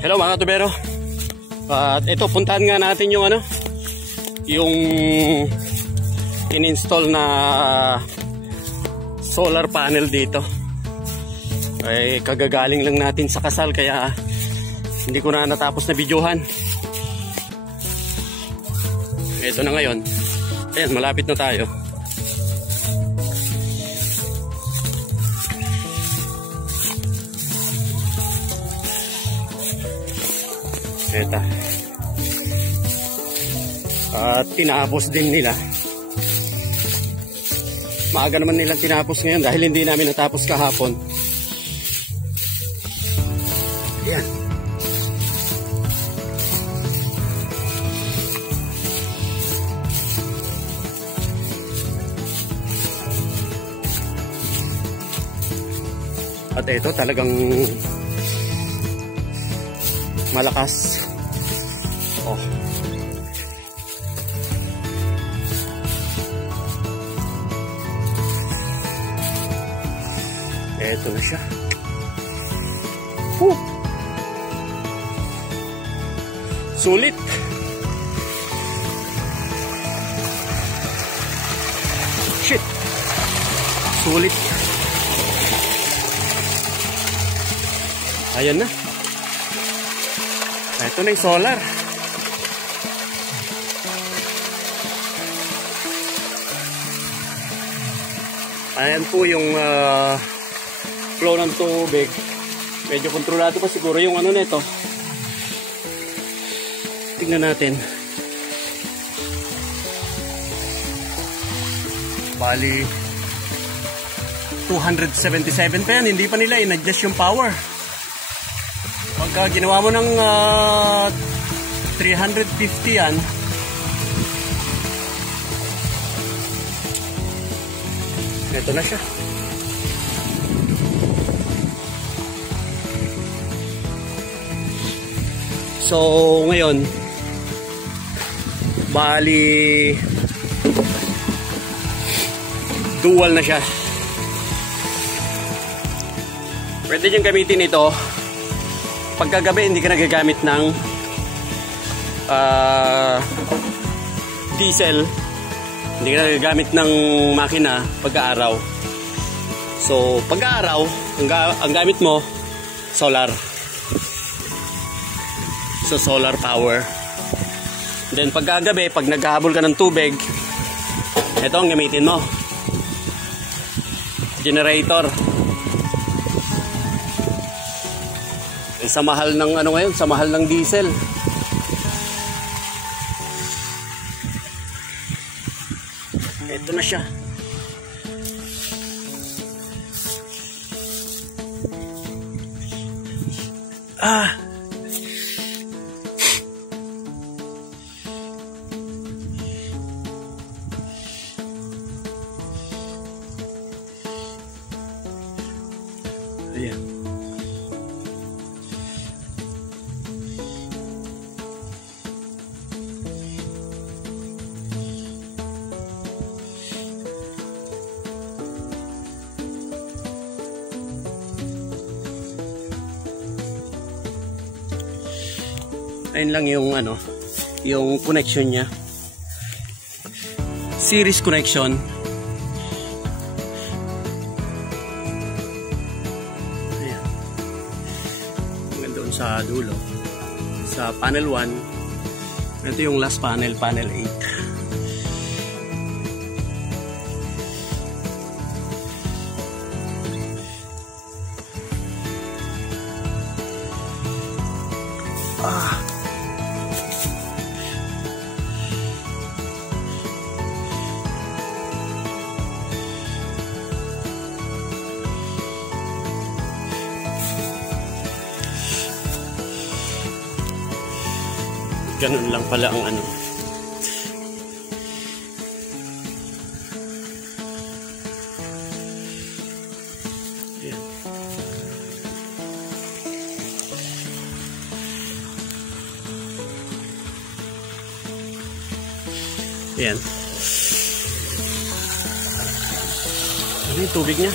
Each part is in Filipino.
Hello mga tubero. At ito, puntahan nga natin yung yung in-install na solar panel dito. Ay kagagaling lang natin sa kasal kaya hindi ko na natapos na videohan. Ito na ngayon. Ayan, malapit na tayo. Ito. At tinapos din nila. Maaga naman nilang tinapos ngayon dahil hindi namin natapos kahapon. Ayan. At ito talagang malakas. Oh. Ito na siya. Sulit. Shit. Sulit. Ayan na. Ito na yung solar. Ayan po yung flow ng tubig. Medyo kontrolado pa siguro yung nito. Tingnan natin. Bali 277 pa yan. Hindi pa nila in-adjust yung power. Pagka ginawa mo ng 350 yan, ito na siya. So ngayon bali dual na siya. Pwede niyang gamitin ito pagkagabi, hindi ka nagagamit ng diesel, hindi ka nagagamit ng makina pagka-araw. So pagka-araw ang gamit mo solar. So solar power. Then pagkagabi, pag naghahabol ka ng tubig, ito ang gamitin mo, generator. Sa mahal ng ngayon, sa mahal ng diesel. Ito na siya. Ayan. Ayun lang yung yung connection niya. Series connection. Ayan. Hanggang doon sa dulo. Sa panel 1. Ito yung last panel, panel 8. Ganun lang pala ang Ayan. Ayan. Ano yung tubig niya?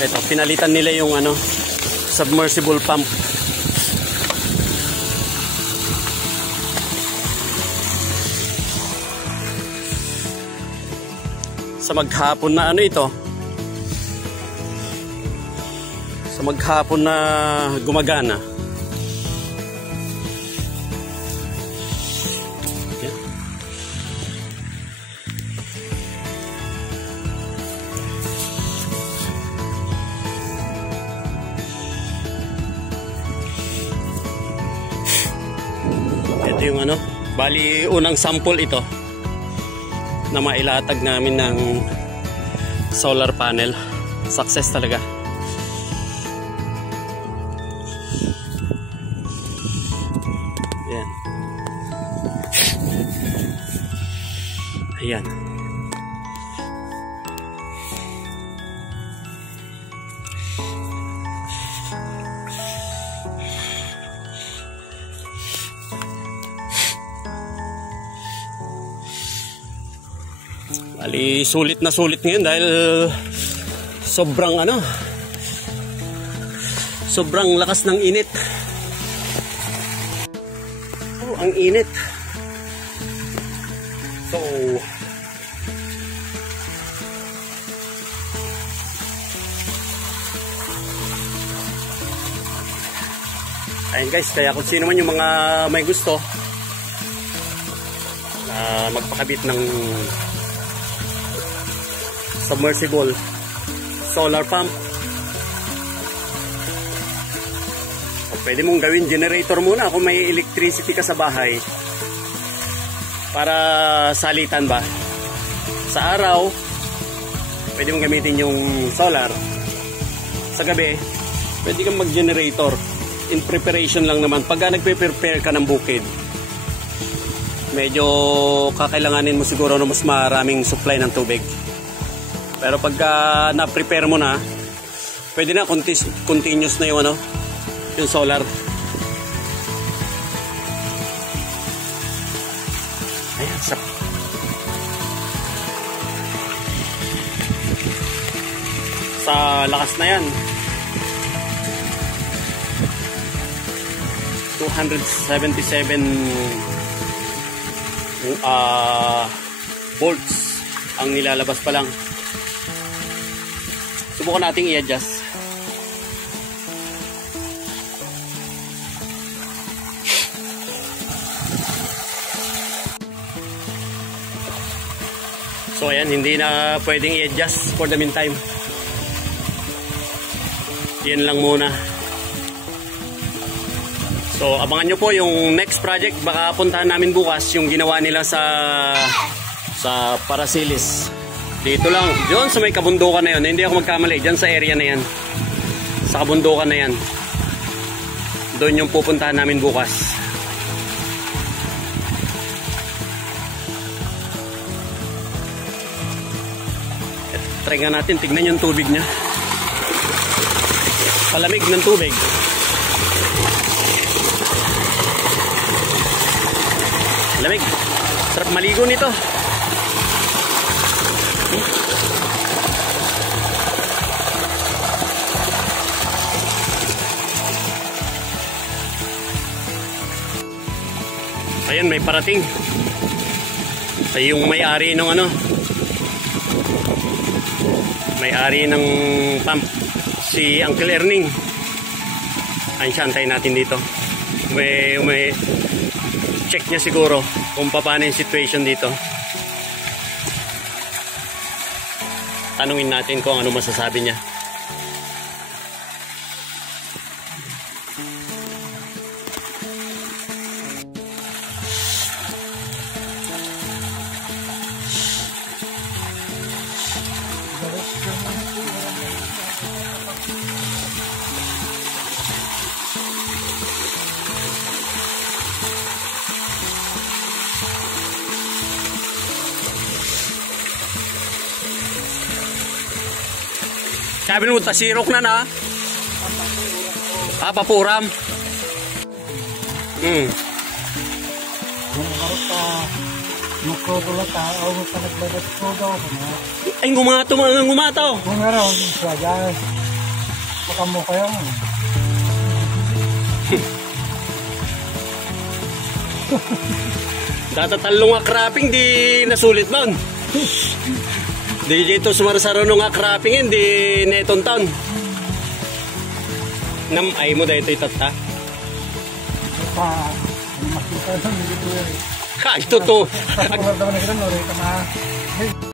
Ito, pinalitan nila yung ano, submersible pump. Sa maghapon na ano ito, sa maghapon na gumagana. Yan. Ito yung ano, bali unang sample ito na mailatag namin ng solar panel. Success talaga. Ayan. Ayan. Bali, sulit na sulit ngayon dahil sobrang ano, sobrang lakas ng init. Oh, ang init. So, ayun guys, kaya kung sino man yung mga may gusto magpakabit ng submersible solar pump, o pwede mong gawin generator muna kung may electricity ka sa bahay para salitan ba sa araw. Pwede mong gamitin yung solar, sa gabi pwede kang mag generator. In preparation lang naman pagka nagpe-prepare ka ng bukid, medyo kakailanganin mo siguro na mas maraming supply ng tubig. Pero pagka na-prepare mo na, pwede na continuous na yung ano, yung solar. Ayan, sa lakas na yan, 277 volts ang nilalabas pa lang. Subukan nating i-adjust. So ayan, hindi na pwedeng i-adjust for the meantime. Yan lang muna. So abangan nyo po yung next project. Baka puntahan namin bukas yung ginawa nila sa Parasilis. Dito lang, diyon sa may kabundukan na yun. Hindi ako magkamali, diyan sa area na yan, sa kabundukan na yan. Doon yung pupuntahan namin bukas. Try nga natin, tignan yung tubig niya. Palamig ng tubig. Lamig. Sarap maligo nito. Ayan, may parating. Ay, yung may-ari ng ano, may-ari ng pump, si Uncle Erning. Ayun siya, antayin natin dito. May check niya siguro kung paano yung situation dito. Tanungin natin kung ano masasabi niya. Sabi mo, tasirok na. Papuram. Ay, ngumataw. Ngumataw siya dyan. Baka mo kayo. Datatalo nga cropping, di nasulit ba? Di dito sumarsaro nga cropping, di netong taon. Ay mo dahil ito itata? Makita lang dito eh. Ito to. Ako na kita, no? Rita na.